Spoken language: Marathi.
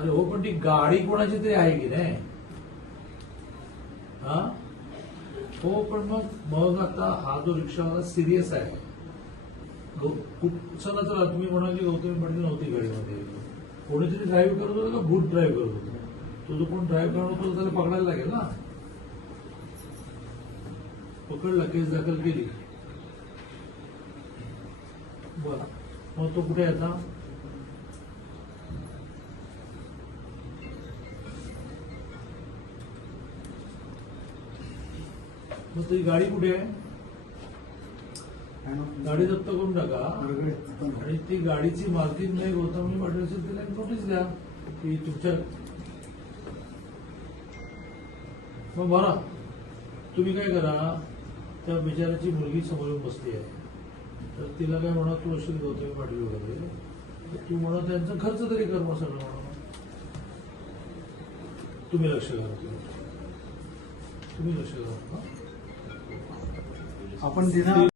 अरे हो, पण ती गाडी कोणाची तरी आहे की नाही? हा हो, पण मग आता हा जो रिक्षावाला सिरियस आहे. चला चला, तुम्ही म्हणाल की गौतमी पाटील नव्हती गाडीमध्ये, कोणीतरी ड्राईव्ह करत होतं का भूत ड्राईव्ह करत होतं? तो जो कोण ड्राईव्ह करत होतो त्याला पकडायला लागेल ना. पकडला, केस दाखल केली. बरं, मग तो कुठे आहे आता? मग ती गाडी कुठे आहे? गाडी जप्त करून टाका आणि ती गाडीची मालकीन नाही गौतमी पाटील असेल तिला एक नोटीस द्या की तुमच्या. मग बरा, तुम्ही काय करा, त्या बिचाराची मुलगी समोर येऊन बसली आहे, तर तिला काय म्हणा, तू असेल गौतमी पाटील वगैरे, तू म्हणा त्यांचा खर्च तरी कर मग सगळं म्हणा. तुम्ही लक्ष घाला, तुम्ही लक्ष घाला. आपण तिथं